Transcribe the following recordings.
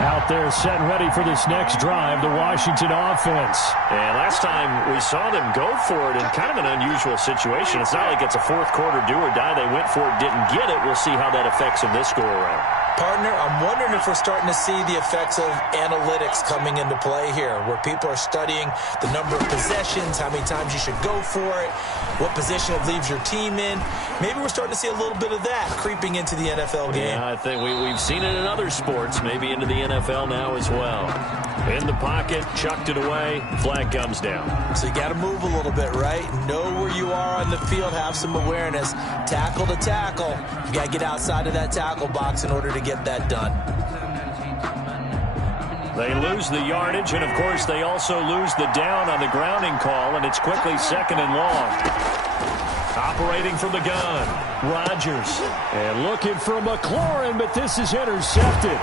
Out there set and ready for this next drive, the Washington offense. And last time we saw them go for it in kind of an unusual situation. It's not like it's a fourth quarter do or die. They went for it, didn't get it. We'll see how that affects them this go-around. Partner, I'm wondering if we're starting to see the effects of analytics coming into play here, where people are studying the number of possessions, how many times you should go for it, what position it leaves your team in. Maybe we're starting to see a little bit of that creeping into the NFL game. Yeah, I think we've seen it in other sports, maybe into the NFL now as well. In the pocket, chucked it away, flag comes down. So you got to move a little bit, right? Know where you are on the field, have some awareness. Tackle to tackle. You got to get outside of that tackle box in order to get that done. They lose the yardage, and of course they also lose the down on the grounding call, and it's quickly second and long. Operating from the gun, Rodgers. And looking for McLaurin, but this is intercepted.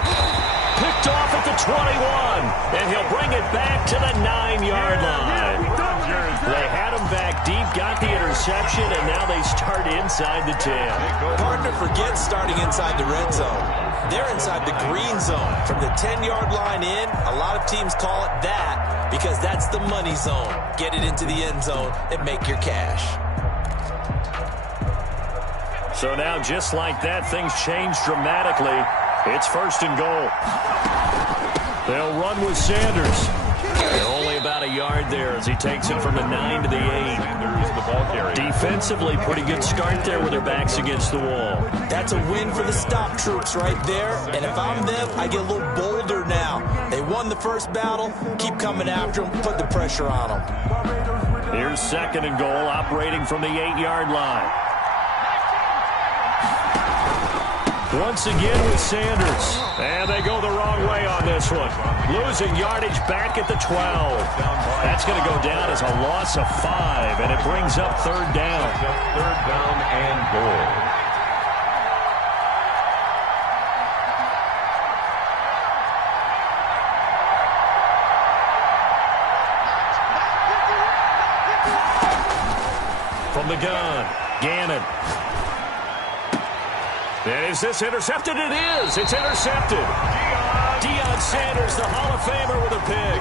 Picked off at the 21, and he'll bring it back to the 9-yard line. They had him back deep, got the interception, and now they start inside the 10. Partner, forget starting inside the red zone. They're inside the green zone. From the 10-yard line in, a lot of teams call it that because that's the money zone. Get it into the end zone and make your cash. So now, just like that, things change dramatically. It's first and goal. They'll run with Sanders. Only about a yard there as he takes it from the 9 to the 8. Sanders, the ball carrier. Defensively, pretty good start there with their backs against the wall. That's a win for the stop troops right there. And if I'm them, I get a little bolder now. They won the first battle. Keep coming after them. Put the pressure on them. Here's second and goal, operating from the 8-yard line. Once again with Sanders. And they go the wrong way on this one. Losing yardage back at the 12. That's going to go down as a loss of 5, and it brings up third down. Third down and goal. From the gun, Gannon. And is this intercepted? It is. It's intercepted. Deion Sanders, the Hall of Famer, with a pick.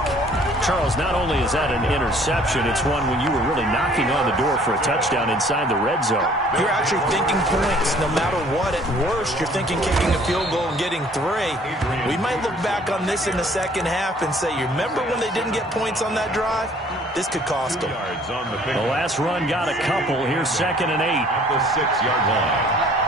Charles, not only is that an interception, it's one when you were really knocking on the door for a touchdown inside the red zone. You're actually thinking points no matter what. At worst, you're thinking kicking a field goal and getting 3. We might look back on this in the second half and say, you remember when they didn't get points on that drive? This could cost them. The last run got a couple. Here's second and 8. At the 6-yard line.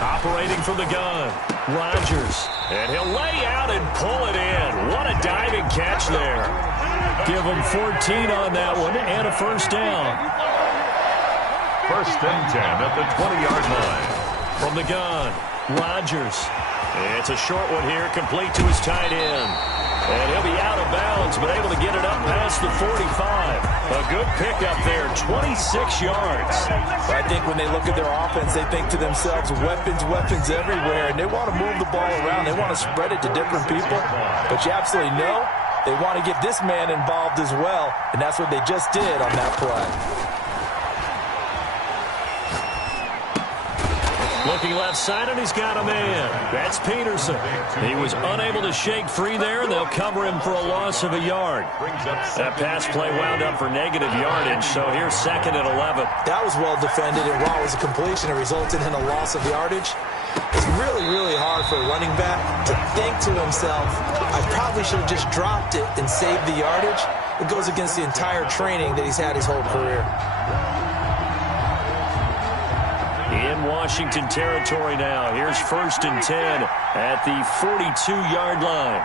Operating from the gun, Rodgers. And he'll lay out and pull it in. What a diving catch there. Give him 14 on that one and a first down. First and 10 at the 20-yard line. From the gun, Rodgers. It's a short one here, complete to his tight end. And he'll be out of bounds, but able to get it up past the 45. A good pickup there, 26 yards. I think when they look at their offense, they think to themselves, weapons everywhere, and they want to move the ball around. They want to spread it to different people. But you absolutely know they want to get this man involved as well, and that's what they just did on that play. Looking left side, and he's got a man. That's Peterson. He was unable to shake free there, and they'll cover him for a loss of a yard. That pass play wound up for negative yardage, so here's second and 11. That was well defended, and while it was a completion, it resulted in a loss of yardage. It's really, really hard for a running back to think to himself, I probably should have just dropped it and saved the yardage. It goes against the entire training that he's had his whole career. In Washington territory now. Here's first and 10 at the 42-yard line.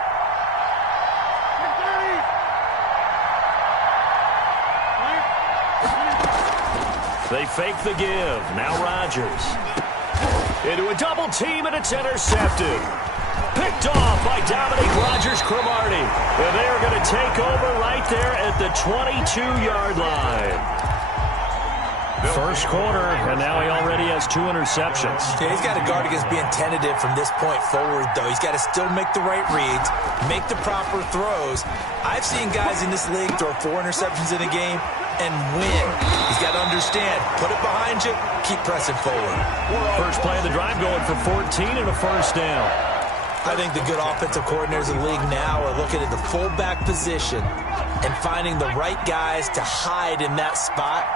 They fake the give. Now Rodgers. Into a double team, and it's intercepted. Picked off by Dominique Rodgers-Cromartie. And they are going to take over right there at the 22-yard line. First quarter, and now he already has 2 interceptions. Yeah, he's got to guard against being tentative from this point forward, though. He's got to still make the right reads, make the proper throws. I've seen guys in this league throw 4 interceptions in a game and win. He's got to understand. Put it behind you. Keep pressing forward. First play of the drive going for 14 and a first down. I think the good offensive coordinators in the league now are looking at the fullback position and finding the right guys to hide in that spot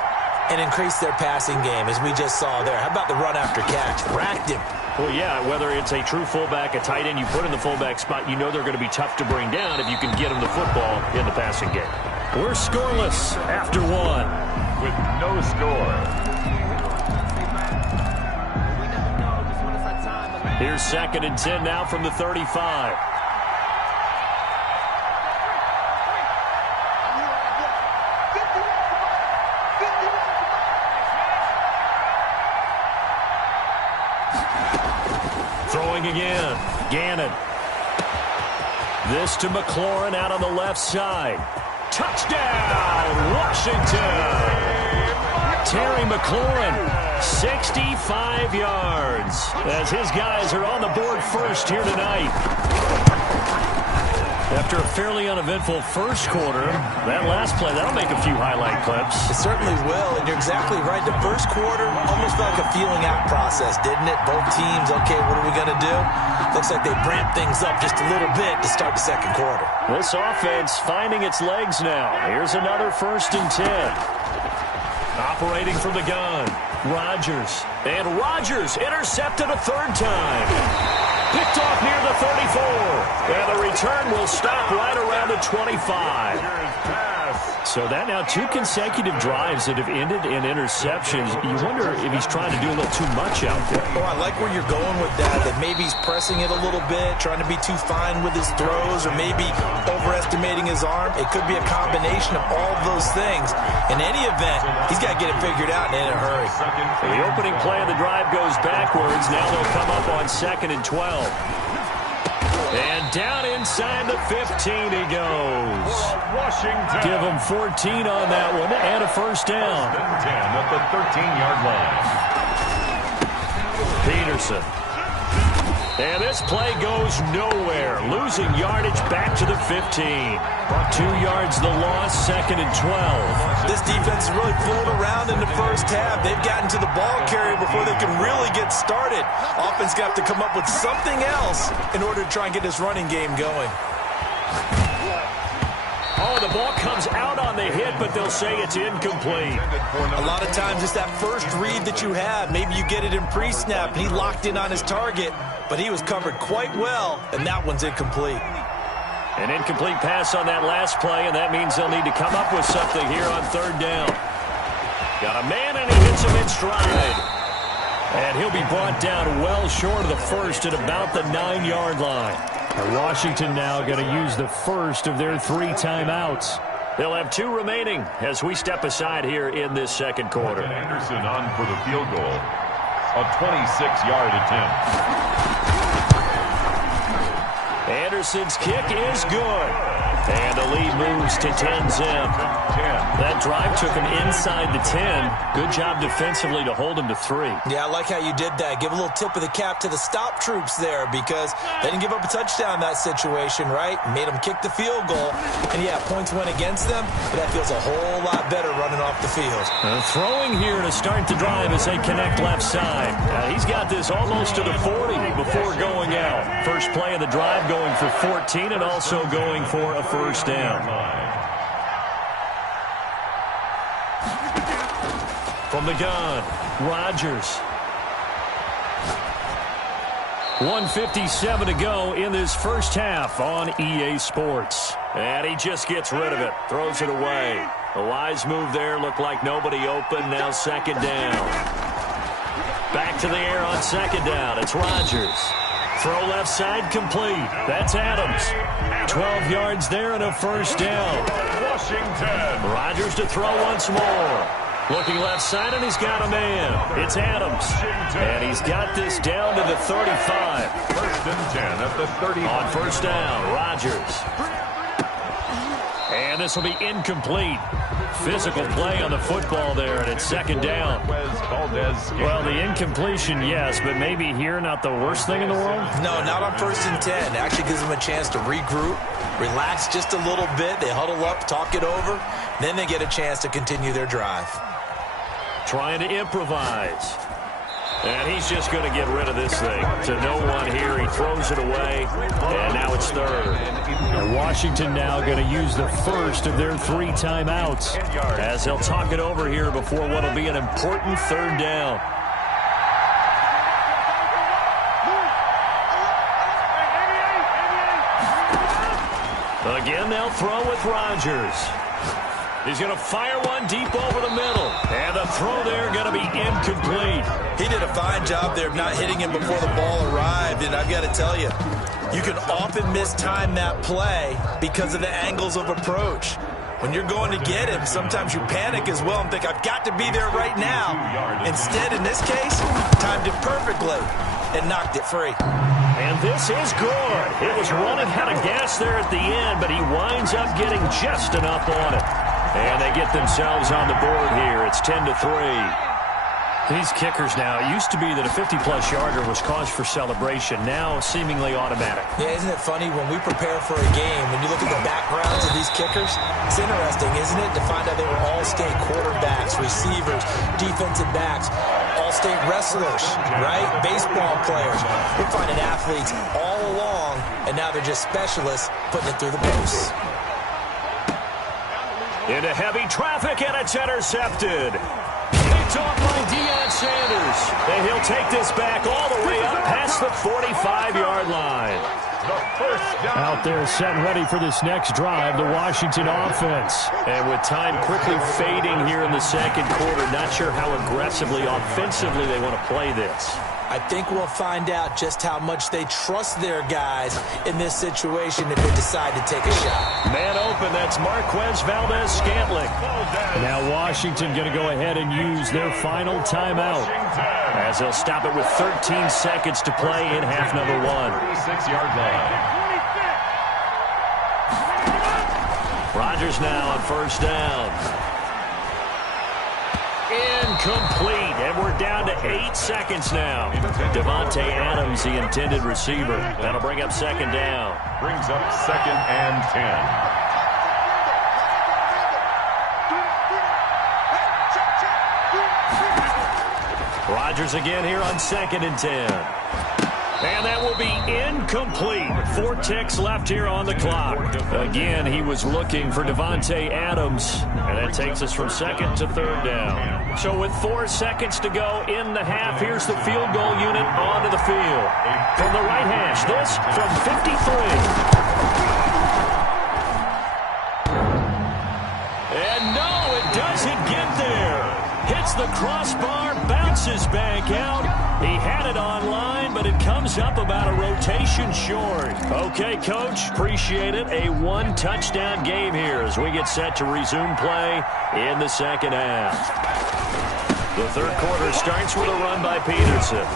and increase their passing game, as we just saw there. How about the run after catch? Racked him. Well, yeah, whether it's a true fullback, a tight end you put in the fullback spot, you know they're going to be tough to bring down if you can get them the football in the passing game. We're scoreless after one. With no score. Here's 2nd and 10 now from the 35. Throwing again. Gannon. This to McLaurin out on the left side. Touchdown, Washington. Terry McLaurin, 65 yards, as his guys are on the board first here tonight. After a fairly uneventful first quarter, that last play, that'll make a few highlight clips. It certainly will, and you're exactly right. The first quarter almost felt like a feeling out process, didn't it? Both teams, okay, what are we going to do? Looks like they ramped things up just a little bit to start the second quarter. This offense finding its legs now. Here's another 1st and 10. Operating from the gun, Rodgers. And Rodgers intercepted a third time. Picked off near the 34. And the return will stop right around the 25. So that now 2 consecutive drives that have ended in interceptions. You wonder if he's trying to do a little too much out there. Oh, I like where you're going with that maybe he's pressing it a little bit, trying to be too fine with his throws, or maybe overestimating his arm. It could be a combination of all of those things. In any event, he's got to get it figured out and in a hurry. So the opening play of the drive goes backwards. Now they'll come up on 2nd and 12. And down inside the 15 he goes. Washington. Give him 14 on that one and a first down. 10 at the 13-yard line. Peterson. And this play goes nowhere. Losing yardage back to the 15. 2 yards the loss, 2nd and 12. This defense is really fooling around in the first half. They've gotten to the ball carrier before they can really get started. Offense got to come up with something else in order to try and get this running game going. Oh, the ball comes out on the hit, but they'll say it's incomplete. A lot of times it's that first read that you have. Maybe you get it in pre-snap, and he locked in on his target, but he was covered quite well, and that one's incomplete. An incomplete pass on that last play, and that means they'll need to come up with something here on 3rd down. Got a man, and he hits him in stride. And he'll be brought down well short of the first at about the 9-yard line. And Washington now going to use the first of their 3 timeouts. They'll have 2 remaining as we step aside here in this second quarter. Anderson on for the field goal. A 26-yard attempt. Anderson's kick is good. And the lead moves to 10-zip. That drive took him inside the 10. Good job defensively to hold him to 3. Yeah, I like how you did that. Give a little tip of the cap to the stop troops there, because they didn't give up a touchdown in that situation, right? Made them kick the field goal. And, yeah, points went against them, but that feels a whole lot better running off the field. Throwing here to start the drive as they connect left side. He's got this almost to the 40 before going out. First play of the drive going for 14 and also going for a first down. From the gun, Rodgers. 1:57 to go in this first half on EA Sports. And he just gets rid of it, throws it away. A wise move there, looked like nobody open, now 2nd down. Back to the air on 2nd down, it's Rodgers. Throw left side complete, that's Adams. 12 yards there and a first down. Washington. Rodgers to throw once more. Looking left side, and he's got a man. It's Adams. And he's got this down to the 35. 1st and 10 at the 30. On first down, Rodgers. And this will be incomplete. Physical play on the football there, and it's 2nd down. Well, the incompletion, yes, but maybe here not the worst thing in the world? No, not on 1st and 10. Actually gives them a chance to regroup, relax just a little bit. They huddle up, talk it over. Then they get a chance to continue their drive. Trying to improvise. And he's just going to get rid of this thing. To no one here. He throws it away. And now it's third. And Washington now going to use the first of their 3 timeouts. As they'll talk it over here before what will be an important third down. Again, they'll throw with Rodgers. He's going to fire one deep over the middle. And the throw there going to be incomplete. He did a fine job there of not hitting him before the ball arrived. And I've got to tell you, you can often mistime that play because of the angles of approach. When you're going to get him, sometimes you panic as well and think, I've got to be there right now. Instead, in this case, timed it perfectly and knocked it free. And this is good. It was running out of gas there at the end, but he winds up getting just enough on it. And they get themselves on the board here. It's 10-3. These kickers now, it used to be that a 50-plus yarder was cause for celebration. Now seemingly automatic. Yeah, isn't it funny when we prepare for a game, when you look at the backgrounds of these kickers, it's interesting, isn't it, to find out they were all-state quarterbacks, receivers, defensive backs, all-state wrestlers, right? Baseball players. We're finding athletes all along, and now they're just specialists putting it through the posts. Into heavy traffic, and it's intercepted. Picked off by Deion Sanders. And he'll take this back all the way up past the 45-yard line. Out there set and ready for this next drive, the Washington offense. And with time quickly fading here in the second quarter, not sure how aggressively, offensively they want to play this. I think we'll find out just how much they trust their guys in this situation if they decide to take a shot. Man open, that's Marquez Valdes-Scantling. Now Washington going to go ahead and use their final timeout. As they'll stop it with 13 seconds to play in half number 1. 36-yard line. Rodgers now on first down. Incomplete, and we're down to 8 seconds now. Davante Adams, the intended receiver. That'll bring up second down. Brings up 2nd and 10. Rodgers again here on 2nd and 10. And that will be incomplete. 4 ticks left here on the clock. Again, he was looking for Davante Adams. And that takes us from 2nd to 3rd down. So with 4 seconds to go in the half, here's the field goal unit onto the field. From the right hash, this from 53. And no, it doesn't get there. Hits the crossbar, bounces back out. He had it online, but it comes up about a rotation short. Okay, Coach, appreciate it. A 1-touchdown game here as we get set to resume play in the second half. The third quarter starts with a run by Peterson.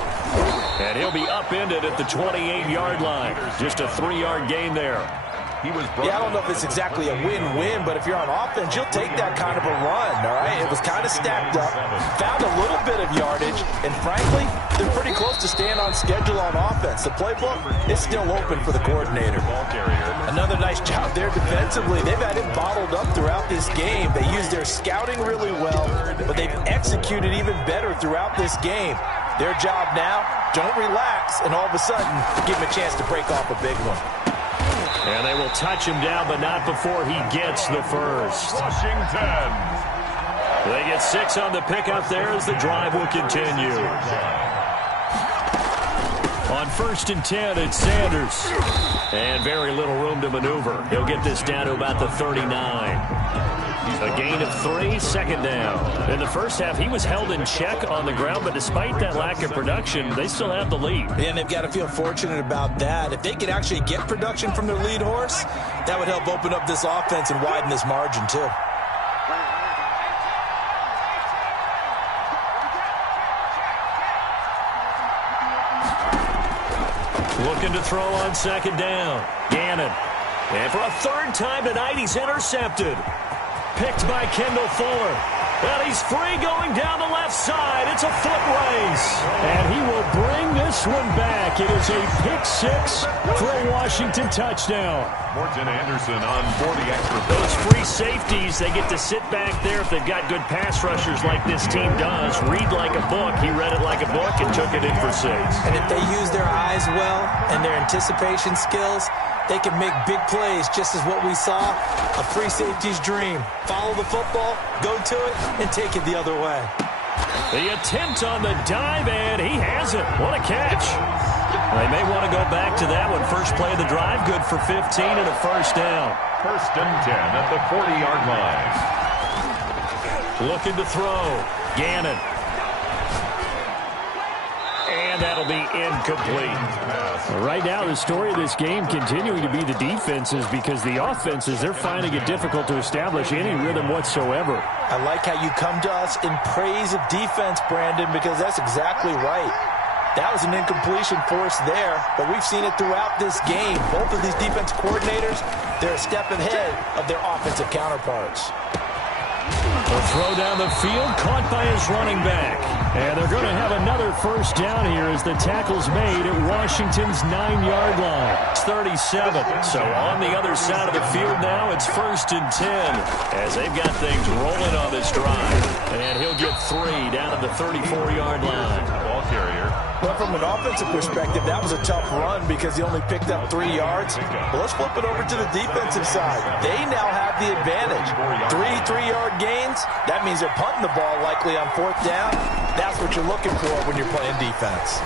And he'll be upended at the 28-yard line. Just a 3-yard gain there. Yeah, I don't know if it's exactly a win-win, but if you're on offense, you'll take that kind of a run, all right? It was kind of stacked up, found a little bit of yardage, and frankly, they're pretty close to staying on schedule on offense. The playbook is still open for the coordinator. Another nice job there defensively. They've had it bottled up throughout this game. They used their scouting really well, but they've executed even better throughout this game. Their job now, don't relax, and all of a sudden, give them a chance to break off a big one. And they will touch him down, but not before he gets the first. Washington. They get 6 on the pickup there as the drive will continue. On 1st and 10, it's Sanders. And very little room to maneuver. He'll get this down to about the 39. A gain of 3, 2nd down. In the first half, he was held in check on the ground, but despite that lack of production, they still have the lead. And they've got to feel fortunate about that. If they could actually get production from their lead horse, that would help open up this offense and widen this margin, too. Looking to throw on 2nd down. Gannon. And for a 3rd time tonight, he's intercepted. Picked by Kendall Fuller. And he's free going down the left side. It's a foot race. And he will bring this one back. It is a pick six for a Washington touchdown. Morton Anderson on for the extra point. Those free safeties, they get to sit back there if they've got good pass rushers like this team does. Read like a book. He read it like a book and took it in for 6. And if they use their eyes well and their anticipation skills, they can make big plays, just as what we saw, a free safety's dream. Follow the football, go to it, and take it the other way. The attempt on the dive, and he has it. What a catch. They may want to go back to that one. First play of the drive, good for 15 and a first down. First and 10 at the 40-yard line. Looking to throw. Gannon. And that'll be incomplete. Right now, the story of this game continuing to be the defenses, because the offenses, they're finding it difficult to establish any rhythm whatsoever. I like how you come to us in praise of defense, Brandon, because that's exactly right. That was an incompletion force there, but we've seen it throughout this game. Both of these defense coordinators, they're a step ahead of their offensive counterparts. A throw down the field, caught by his running back. And they're going to have another first down here as the tackle's made at Washington's 9-yard line. It's 37. So on the other side of the field now, it's first and 10 as they've got things rolling on this drive. And he'll get 3 down at the 34-yard line. Ball carrier. Well, from an offensive perspective, that was a tough run because he only picked up 3 yards. But let's flip it over to the defensive side. They now have the advantage. 3-3-yard gains, that means they're punting the ball likely on 4th down. That's what you're looking for when you're playing defense.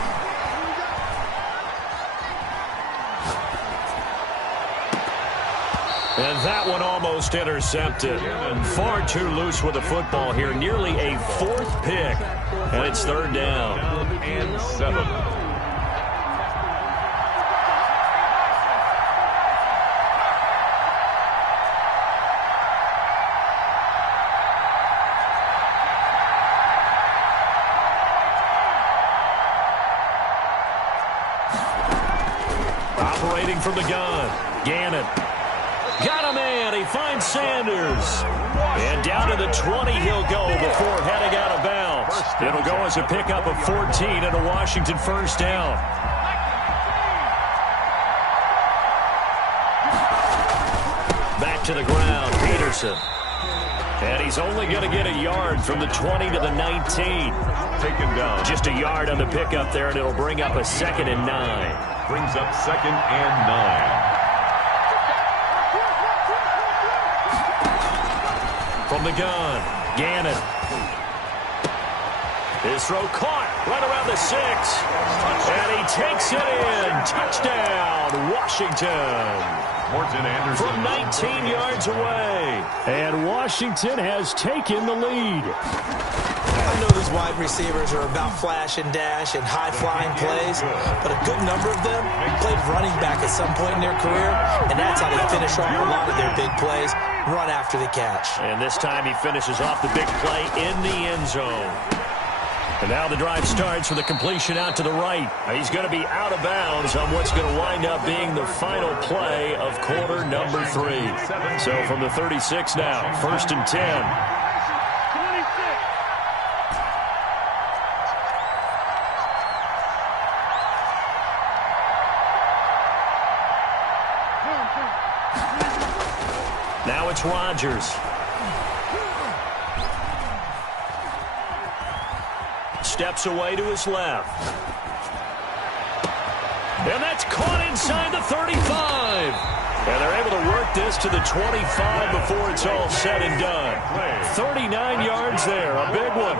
And that one almost intercepted. Far too loose with the football here. Nearly a 4th pick. And it's 3rd down. And 7. Operating from the gun. Gannon. Got a man. He finds Sanders. And down to the 20 he'll go before heading out of bounds. It'll go as a pickup of 14 and a Washington first down. Back to the ground. Peterson. And he's only going to get a yard from the 20 to the 19. Taken down. Just a yard on the pickup there, and it'll bring up a 2nd and 9. Brings up 2nd and 9. From the gun, Gannon. His throw caught right around the 6. And he takes it in. Touchdown, Washington. Morton Anderson. From 19 yards away. And Washington has taken the lead. I know these wide receivers are about flash and dash and high-flying plays, but a good number of them played running back at some point in their career, and that's how they finish off a lot of their big plays, run after the catch. And this time he finishes off the big play in the end zone. And now the drive starts with a completion out to the right. He's going to be out of bounds on what's going to wind up being the final play of quarter number 3. So from the 36 now, first and 10. Now it's Rodgers. Steps away to his left. And that's caught inside the 35. And they're able to work this to the 25 before it's all said and done. 39 yards there, a big one.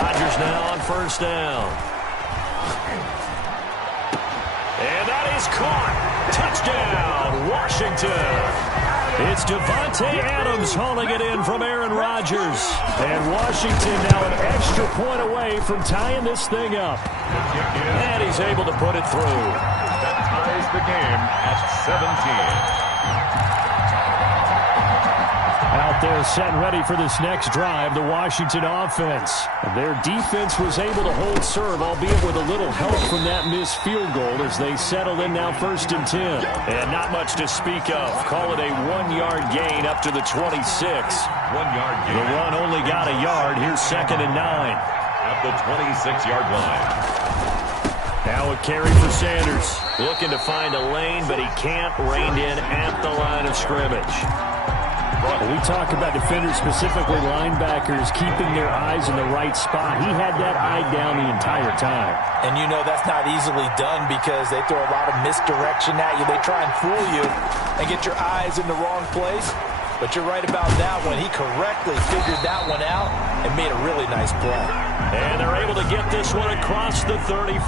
Rodgers now on first down. And that is caught. Touchdown, Washington. It's Davante Adams hauling it in from Aaron Rodgers. And Washington now an extra point away from tying this thing up. And he's able to put it through. That ties the game at 17. Now out there setting ready for this next drive, the Washington offense. And their defense was able to hold serve, albeit with a little help from that missed field goal as they settle in now 1st and 10. And not much to speak of. Call it a 1-yard gain up to the 26. 1-yard gain. The run only got a yard. Here's 2nd and 9. At the 26-yard line. Now a carry for Sanders. Looking to find a lane, but he can't. Reined in at the line of scrimmage. When we talk about defenders, specifically linebackers, keeping their eyes in the right spot, he had that eye down the entire time. And you know that's not easily done because they throw a lot of misdirection at you. They try and fool you and get your eyes in the wrong place. But you're right about that one. He correctly figured that one out and made a really nice play. And they're able to get this one across the 35.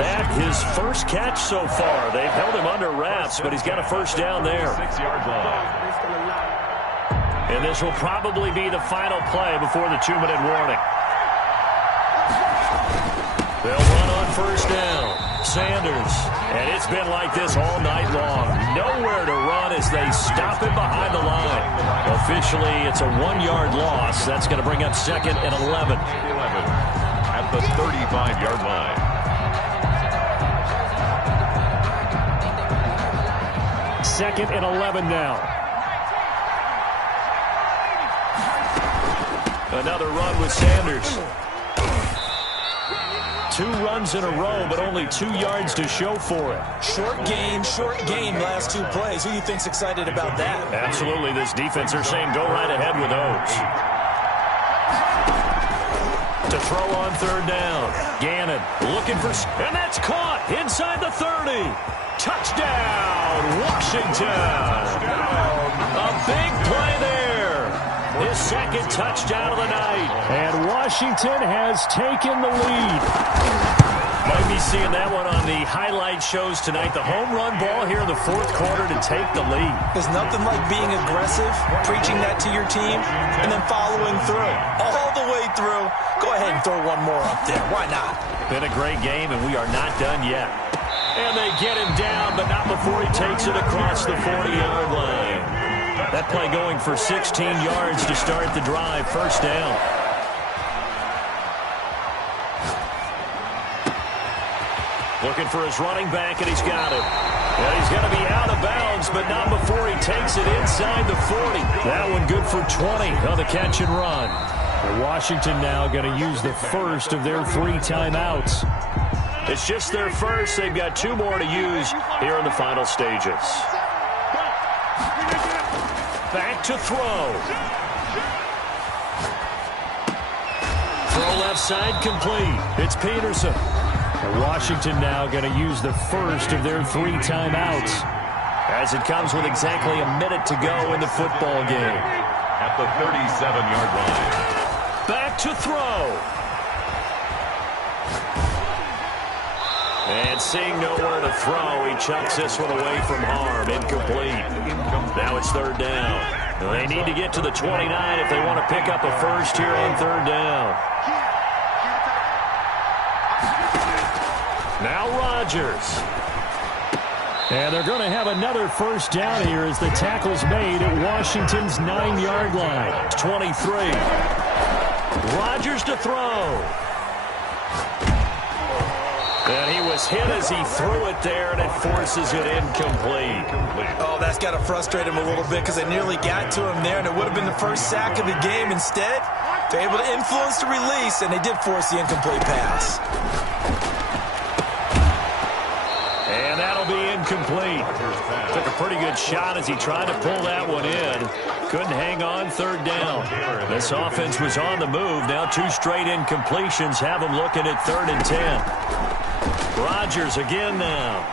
That his first catch so far. They've held him under wraps, but he's got a first down there. 6-yard line. And this will probably be the final play before the 2-minute warning. They'll run on first down. Sanders. And it's been like this all night long. Nowhere to run as they stop him behind the line. Officially, it's a 1-yard loss. That's going to bring up 2nd and 11. At the 35-yard line. Second and 11 now. Another run with Sanders. 2 runs in a row, but only 2 yards to show for it. Short gain, last 2 plays. Who do you think's excited about that? Absolutely, this defense, they're saying go right ahead with those. To throw on 3rd down. Gannon looking for, and that's caught inside the 30. Touchdown, Washington. A big play there. His 2nd touchdown of the night. And Washington has taken the lead. Might be seeing that one on the highlight shows tonight. The home run ball here in the 4th quarter to take the lead. There's nothing like being aggressive, preaching that to your team, and then following through. All the way through. Go ahead and throw one more up there. Why not? Been a great game, and we are not done yet. And they get him down, but not before he takes it across the 40-yard line. That play going for 16 yards to start the drive. First down. Looking for his running back, and he's got it. And he's going to be out of bounds, but not before he takes it inside the 40. That one good for 20 on the catch and run. And Washington now going to use the first of their 3 timeouts. It's just their first. They've got 2 more to use here in the final stages. Back to throw. Throw left side complete. It's Peterson. And Washington now going to use the first of their 3 timeouts. As it comes with exactly a minute to go in the football game. At the 37-yard line. Back to throw. And seeing nowhere to throw, he chucks this one away from harm. Incomplete. Now it's 3rd down. They need to get to the 29 if they want to pick up a first here on 3rd down. Now Rodgers. And they're going to have another first down here as the tackle's made at Washington's 9-yard line. 23. Rodgers to throw. And he was hit as he threw it there, and it forces it incomplete. Oh, that's got to frustrate him a little bit because they nearly got to him there, and it would have been the first sack of the game. Instead, they're able to influence the release, and they did force the incomplete pass. And that'll be incomplete. Took a pretty good shot as he tried to pull that one in. Couldn't hang on. 3rd down. This offense was on the move. Now 2 straight incompletions have them looking at 3rd and 10. Rodgers again now.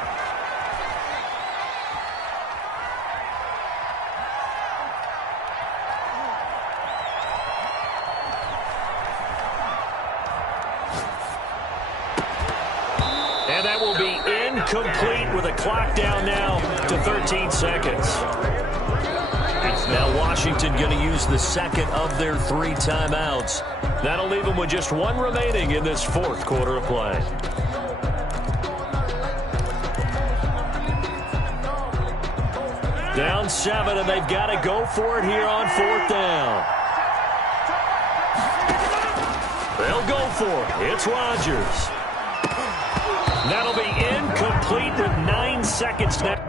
And that will be incomplete with a clock down now to 13 seconds. Now Washington going to use the 2nd of their 3 timeouts. That'll leave them with just 1 remaining in this 4th quarter of play. Down 7, and they've got to go for it here on 4th down. They'll go for it. It's Rodgers. That'll be incomplete with 9 seconds now.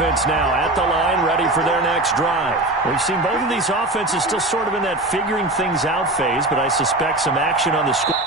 Offense now at the line, ready for their next drive. We've seen both of these offenses still sort of in that figuring things out phase, but I suspect some action on the score.